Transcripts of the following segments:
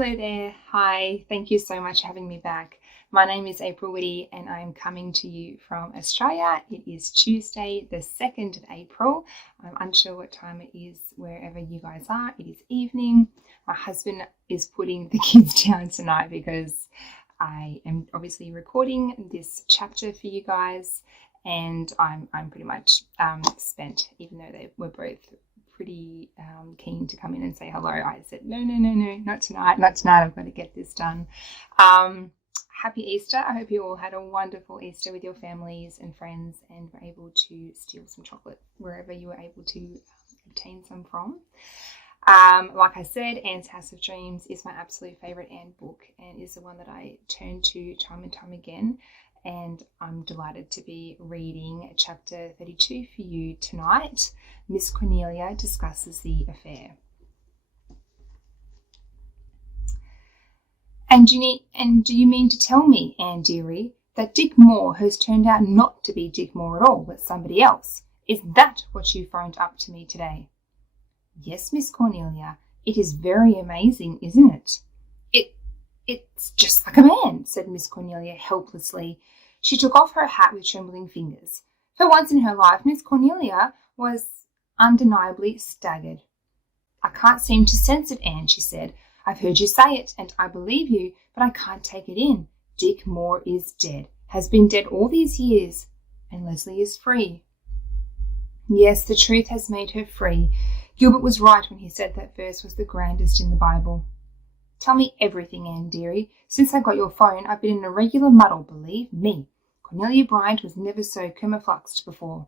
Hello there. Hi. Thank you so much for having me back. My name is April Whitty and I'm coming to you from Australia. It is Tuesday, the 2nd of April. I'm unsure what time it is wherever you guys are. It is evening. My husband is putting the kids down tonight because I am obviously recording this chapter for you guys, and I'm pretty much spent, even though they were both pretty keen to come in and say hello. I said, no, not tonight, I've got to get this done. Happy Easter. I hope you all had a wonderful Easter with your families and friends and were able to steal some chocolate wherever you were able to obtain some from. Like I said, Anne's House of Dreams is my absolute favourite Anne book and is the one that I turn to time and time again. And I'm delighted to be reading chapter 32 for you tonight. Miss Cornelia discusses the affair. And do you mean to tell me, Anne dearie, that Dick Moore has turned out not to be Dick Moore at all, but somebody else? Is that what you phoned up to me today? Yes, Miss Cornelia, it is very amazing, isn't it? It's just like a man, said Miss Cornelia helplessly. She took off her hat with trembling fingers. For once in her life, Miss Cornelia was undeniably staggered. I can't seem to sense it, Anne, she said. I've heard you say it, and I believe you, but I can't take it in. Dick Moore is dead, has been dead all these years, and Leslie is free. Yes, the truth has made her free. Gilbert was right when he said that verse was the grandest in the Bible. Tell me everything, Anne dearie. Since I got your phone, I've been in a regular muddle, believe me. Cornelia Bryant was never so camoufluxed before.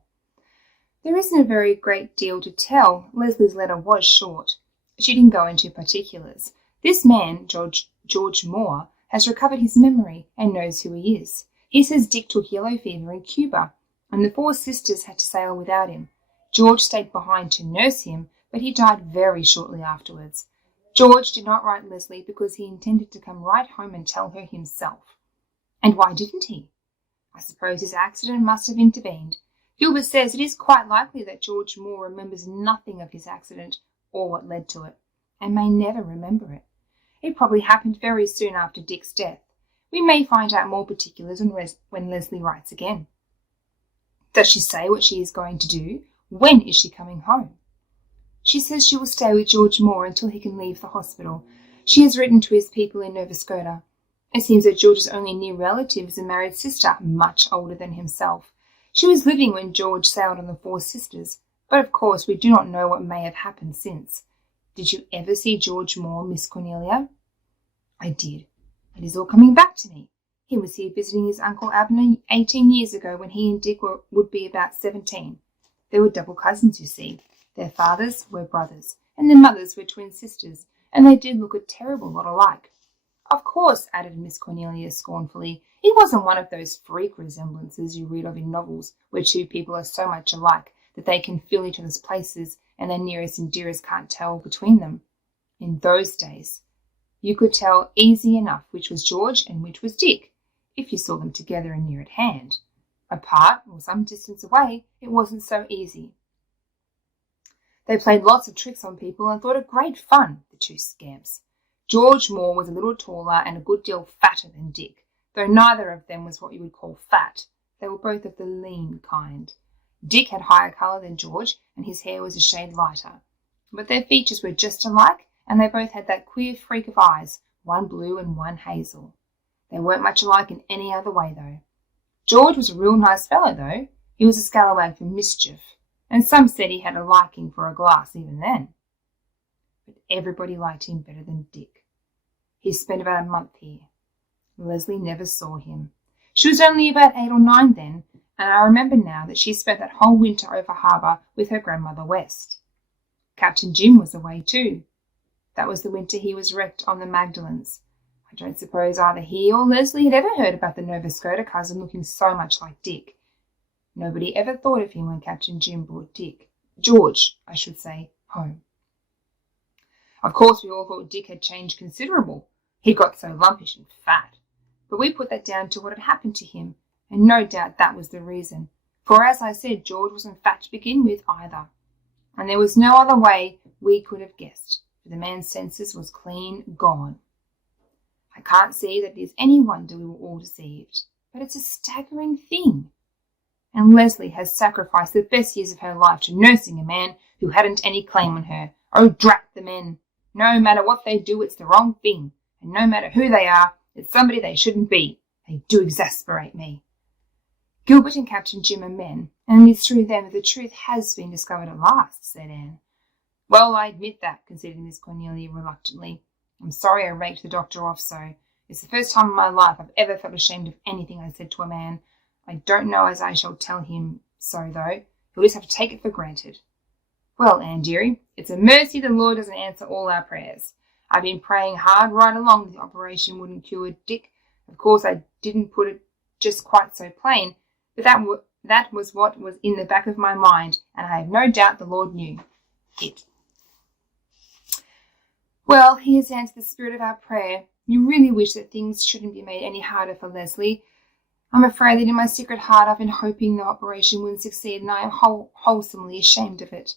There isn't a very great deal to tell. Leslie's letter was short. She didn't go into particulars. This man, George Moore, has recovered his memory and knows who he is. He says Dick took yellow fever in Cuba, and the 4 sisters had to sail without him. George stayed behind to nurse him, but he died very shortly afterwards. George did not write Leslie because he intended to come right home and tell her himself. And why didn't he? I suppose his accident must have intervened. Gilbert says it is quite likely that George Moore remembers nothing of his accident or what led to it, and may never remember it. It probably happened very soon after Dick's death. We may find out more particulars when Leslie writes again. Does she say what she is going to do? When is she coming home? She says she will stay with George Moore until he can leave the hospital. She has written to his people in Nova Scotia. It seems that George's only near relative is a married sister, much older than himself. She was living when George sailed on the 4 sisters, but of course we do not know what may have happened since. Did you ever see George Moore, Miss Cornelia? I did. It is all coming back to me. He was here visiting his Uncle Abner 18 years ago when he and Dick would be about 17. They were double cousins, you see. Their fathers were brothers, and their mothers were twin sisters, and they did look a terrible lot alike. Of course, added Miss Cornelia scornfully, it wasn't one of those freak resemblances you read of in novels, where 2 people are so much alike that they can fill each other's places and their nearest and dearest can't tell between them. In those days, you could tell easy enough which was George and which was Dick, if you saw them together and near at hand. Apart, or some distance away, it wasn't so easy. They played lots of tricks on people and thought it great fun, the 2 scamps. George Moore was a little taller and a good deal fatter than Dick, though neither of them was what you would call fat. They were both of the lean kind. Dick had higher colour than George, and his hair was a shade lighter. But their features were just alike, and they both had that queer freak of eyes, one blue and one hazel. They weren't much alike in any other way, though. George was a real nice fellow, though. He was a scallywag for mischief, and some said he had a liking for a glass even then. But everybody liked him better than Dick. He spent about a month here. Leslie never saw him. She was only about 8 or 9 then, and I remember now that she spent that whole winter over harbour with her grandmother West. Captain Jim was away too. That was the winter he was wrecked on the Magdalens. I don't suppose either he or Leslie had ever heard about the Nova Scotia cousin looking so much like Dick. Nobody ever thought of him when Captain Jim brought George, home. Of course, we all thought Dick had changed considerable. He got so lumpish and fat. But we put that down to what had happened to him, and no doubt that was the reason. For as I said, George wasn't fat to begin with either. And there was no other way we could have guessed, for the man's senses was clean gone. I can't see that it is any wonder we were all deceived, but it's a staggering thing. And Leslie has sacrificed the best years of her life to nursing a man who hadn't any claim on her. Oh, drat the men! No matter what they do, it's the wrong thing, and no matter who they are, it's somebody they shouldn't be. They do exasperate me. Gilbert and Captain Jim are men, and it is through them that the truth has been discovered at last, said Anne. Well, I admit that, conceded Miss Cornelia reluctantly. I'm sorry I raked the doctor off so. It's the first time in my life I've ever felt ashamed of anything I said to a man. I don't know as I shall tell him so, though. He'll just have to take it for granted. Well, Anne dearie, it's a mercy the Lord doesn't answer all our prayers. I've been praying hard right along that the operation wouldn't cure Dick. Of course, I didn't put it just quite so plain, but that was what was in the back of my mind, and I have no doubt the Lord knew it. Well, he has answered the spirit of our prayer. You really wish that things shouldn't be made any harder for Leslie. I'm afraid that in my secret heart I've been hoping the operation wouldn't succeed, and I am wholesomely ashamed of it.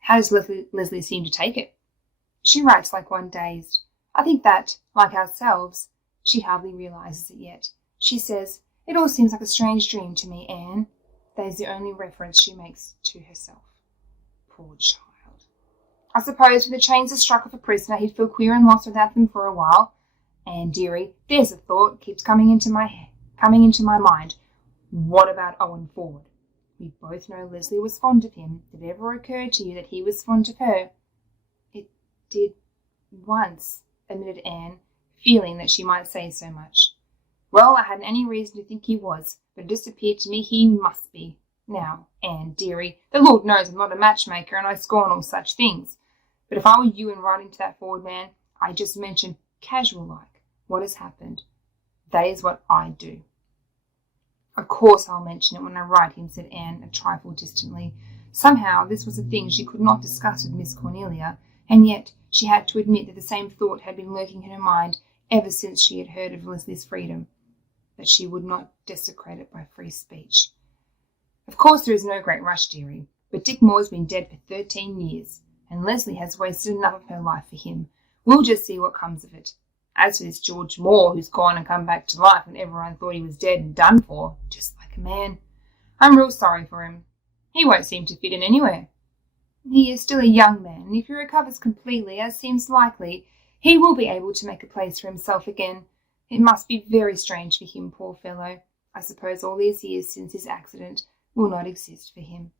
How does Leslie seem to take it? She writes like one dazed. I think that, like ourselves, she hardly realizes it yet. She says, "It all seems like a strange dream to me, Anne." That is the only reference she makes to herself. Poor child. I suppose when the chains are struck off a prisoner, he'd feel queer and lost without them for a while. Anne dearie, there's a thought keeps coming into my mind. What about Owen Ford? We both know Leslie was fond of him. Did it ever occur to you that he was fond of her? It did once, admitted Anne, feeling that she might say so much. Well, I hadn't any reason to think he was, but it just appeared to me he must be. Now, Anne dearie, the Lord knows I'm not a matchmaker, and I scorn all such things. But if I were you in writing to that Ford man, I'd just mention, casual-like, what has happened. That is what I'd do. Of course I'll mention it when I write him, said Anne, a trifle distantly. Somehow this was a thing she could not discuss with Miss Cornelia, and yet she had to admit that the same thought had been lurking in her mind ever since she had heard of Leslie's freedom, that she would not desecrate it by free speech. Of course there is no great rush, dearie, but Dick Moore's been dead for 13 years, and Leslie has wasted enough of her life for him. We'll just see what comes of it. As for this George Moore, who's gone and come back to life when everyone thought he was dead and done for, just like a man, I'm real sorry for him. He won't seem to fit in anywhere. He is still a young man, and if he recovers completely, as seems likely, he will be able to make a place for himself again. It must be very strange for him, poor fellow. I suppose all these years since his accident will not exist for him.